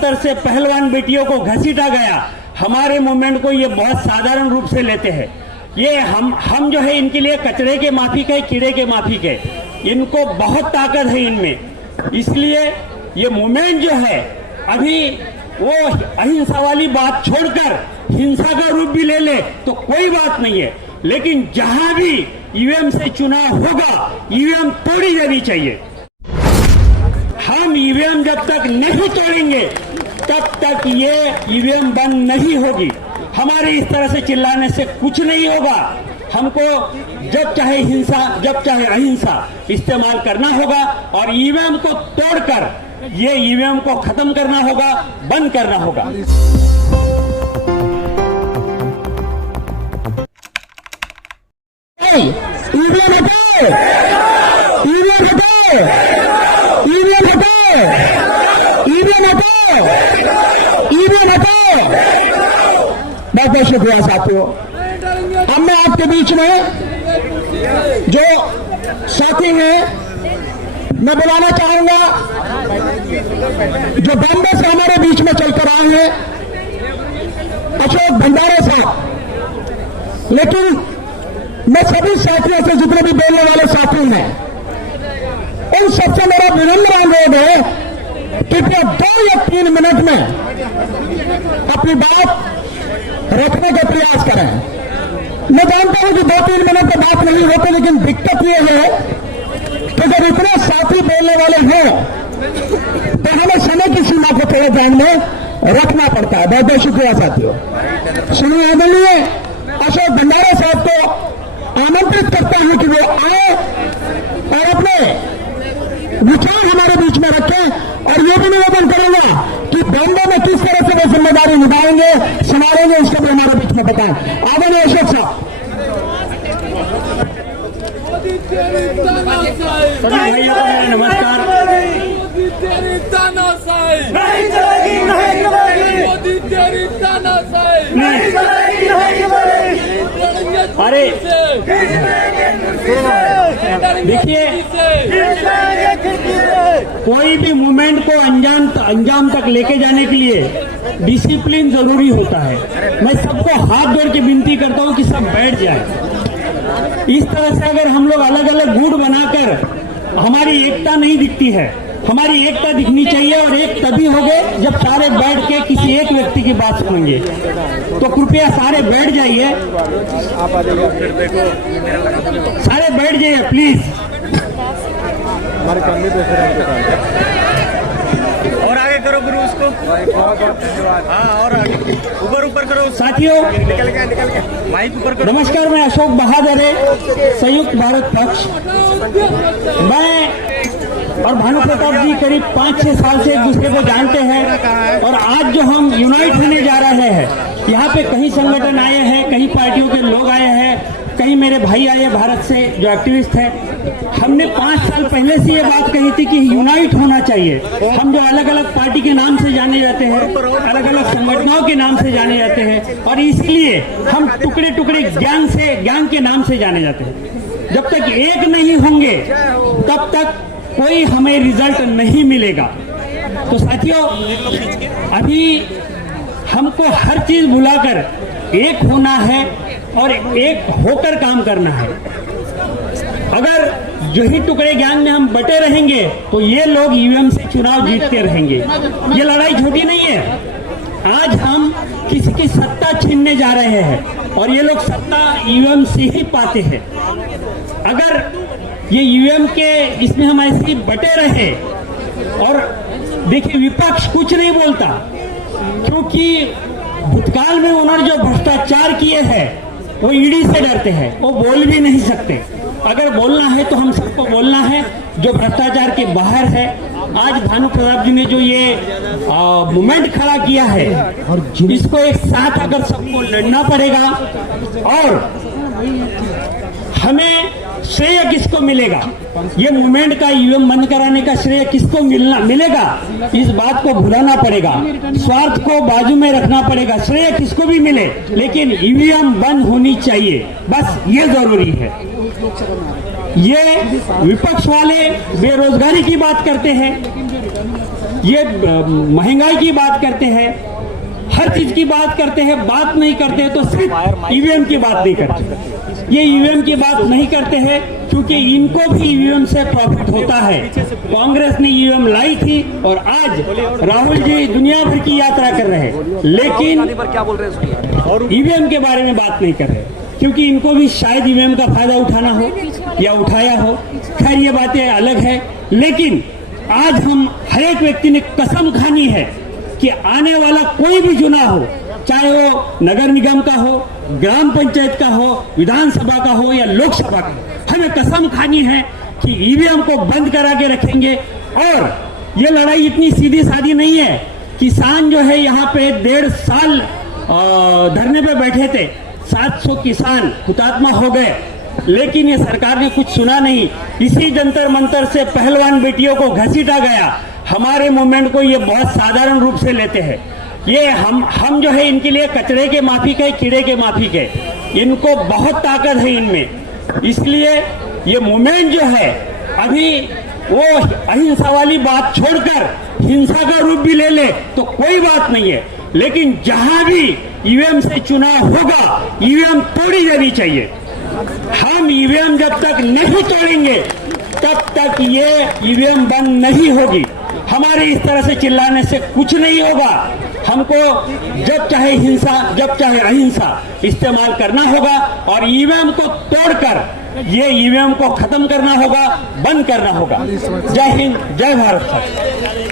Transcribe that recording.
Counter से पहलवान बेटियों को घसीटा गया, हमारे मूवमेंट को ये बहुत साधारण रूप से लेते हैं। ये हम जो है इनके लिए कचरे के माफिक है, कीड़े के माफिक है। इनको बहुत ताकत है इनमें, इसलिए ये मूवमेंट जो है अभी वो अहिंसा वाली बात छोड़कर हिंसा का रूप भी ले ले तो कोई बात नहीं है, लेकिन जहां भी ईवीएम से चुनाव होगा ईवीएम तोड़ी जानी चाहिए। हम ईवीएम जब तक नहीं तोड़ेंगे तब तक ये ईवीएम बंद नहीं होगी। हमारे इस तरह से चिल्लाने से कुछ नहीं होगा। हमको जब चाहे हिंसा जब चाहे अहिंसा इस्तेमाल करना होगा और ईवीएम को तोड़कर ये ईवीएम को खत्म करना होगा, बंद करना होगा। ईवीएम हटाओ, ईवीएम हटाओ, ईवीएम हटाओ, ईवीएम हटाओ, ईवीएम हटाओ। बहुत बहुत शुक्रिया साथियों। अब मैं आपके बीच में जो साथी हैं मैं बुलाना चाहूंगा, जो बॉम्बे से हमारे बीच में चलकर आए हैं, अशोक भंडारे साहब। लेकिन मैं सभी साथियों से, जितने भी बोलने वाले साथी हैं, उन सबसे मेरा विनम्र अनुरोध है कि 2 या 3 मिनट में अपनी बात रखने का प्रयास करें। मैं जानता हूं कि 2-3 मिनट में बात नहीं होती, लेकिन दिक्कत यह है कि जब इतने साथी बोलने वाले हों तो हमें समय की सीमा को थोड़ा ध्यान में रखना पड़ता है। बहुत बहुत शुक्रिया साथियों। सुनिए, आदरणीय अशोक भंडारे साहब को आमंत्रित करता हूं कि वो आए और अपने विचार हमारे बीच में रखें और ये भी निवेदन करूंगा कि बॉम्बे में किस तरह से वो जिम्मेदारी निभाएंगे, संभालेंगे, इसको भी हमारे बीच में बताएं। आदरणीय अशोक साहब। सभी भाइयों को मेरा नमस्कार। अरे देखिए, कोई भी मूवमेंट को अंजाम तक लेके जाने के लिए डिसिप्लिन जरूरी होता है। मैं सबको हाथ जोड़ के विनती करता हूं कि सब बैठ जाए। इस तरह से अगर हम लोग अलग अलग गुट बनाकर हमारी एकता नहीं दिखती है। हमारी एकता दिखनी चाहिए और एक तभी होगे जब सारे बैठ के किसी एक व्यक्ति की बात सुनेंगे। तो कृपया सारे बैठ जाइए, सारे बैठ जाइए प्लीज। और आगे करो गुरु उसको, हाँ और आगे ऊपर करो साथियों, माइक ऊपर करो। नमस्कार, मैं अशोक बहादुर, संयुक्त भारत पक्ष। मैं और भानु प्रताप जी करीब 5-6 साल से एक दूसरे को जानते हैं और आज जो हम यूनाइट होने जा रहे हैं, यहाँ पे कई संगठन आए हैं, कई पार्टियों के लोग आए हैं, कई मेरे भाई आए भारत से जो एक्टिविस्ट हैं। हमने 5 साल पहले से ये बात कही थी कि यूनाइट होना चाहिए। हम जो अलग अलग पार्टी के नाम से जाने जाते हैं, अलग अलग संगठनों के नाम से जाने जाते हैं और इसलिए हम टुकड़े टुकड़े गैंग के नाम से जाने जाते हैं। जब तक एक नहीं होंगे तब तक कोई हमें रिजल्ट नहीं मिलेगा। तो साथियों, अभी हमको हर चीज भुलाकर एक होना है और एक होकर काम करना है। अगर जो ही टुकड़े गैंग में हम बटे रहेंगे तो ये लोग ईवीएम से चुनाव जीतते रहेंगे। ये लड़ाई छोटी नहीं है। आज हम किसी की सत्ता छीनने जा रहे हैं और ये लोग सत्ता ईवीएम से ही पाते हैं। अगर ये ईवीएम के इसमें हम ऐसे बटे रहे और देखिए विपक्ष कुछ नहीं बोलता, क्योंकि भूतकाल में उन्होंने जो भ्रष्टाचार किए हैं वो ईडी से डरते हैं, वो बोल भी नहीं सकते। अगर बोलना है तो हम सबको बोलना है जो भ्रष्टाचार के बाहर है। आज भानु प्रताप जी ने जो ये मूवमेंट खड़ा किया है, इसको एक साथ अगर सबको लड़ना पड़ेगा और हमें श्रेय किसको मिलेगा, ये मूवमेंट का ईवीएम बंद कराने का श्रेय किसको मिलेगा, इस बात को भुलाना पड़ेगा। स्वार्थ को बाजू में रखना पड़ेगा। श्रेय किसको भी मिले लेकिन ईवीएम बंद होनी चाहिए, बस ये जरूरी है। ये विपक्ष वाले बेरोजगारी की बात करते हैं, ये महंगाई की बात करते हैं, हर चीज की बात करते हैं, बात नहीं करते हैं तो सिर्फ ईवीएम की बात नहीं करते। ये ईवीएम की बात नहीं करते हैं क्योंकि इनको भी ईवीएम से प्रॉफिट होता है। कांग्रेस ने ईवीएम लाई थी और आज राहुल जी दुनिया भर की यात्रा कर रहे हैं, लेकिन ईवीएम के बारे में बात नहीं कर रहे क्योंकि इनको भी शायद ईवीएम का फायदा उठाना हो या उठाया हो। खैर ये बातें अलग है, लेकिन आज हम हर एक व्यक्ति ने कसम खानी है कि आने वाला कोई भी चुनाव हो, चाहे वो नगर निगम का हो, ग्राम पंचायत का हो, विधानसभा का हो या लोकसभा का, हमें कसम खानी है कि ईवीएम को बंद करा के रखेंगे। और ये लड़ाई इतनी सीधी सादी नहीं है। किसान जो है यहाँ पे 1.5 साल धरने पे बैठे थे, 700 किसान हुतात्मा हो गए, लेकिन ये सरकार ने कुछ सुना नहीं। इसी जंतर मंतर से पहलवान बेटियों को घसीटा गया। हमारे मूवमेंट को ये बहुत साधारण रूप से लेते हैं। ये हम जो है इनके लिए कचरे के माफिक है, कीड़े के माफिक है। इनको बहुत ताकत है इनमें, इसलिए ये मूवमेंट जो है अभी वो अहिंसा वाली बात छोड़कर हिंसा का रूप भी ले ले तो कोई बात नहीं है, लेकिन जहां भी ईवीएम से चुनाव होगा ईवीएम तोड़ी जानी चाहिए। हम ईवीएम जब तक नहीं तोड़ेंगे तब तक ये ईवीएम बंद नहीं होगी। हमारे इस तरह से चिल्लाने से कुछ नहीं होगा। हमको जब चाहे हिंसा जब चाहे अहिंसा इस्तेमाल करना होगा और ईवीएम को तोड़कर ये ईवीएम को खत्म करना होगा, बंद करना होगा। जय हिंद, जय भारत।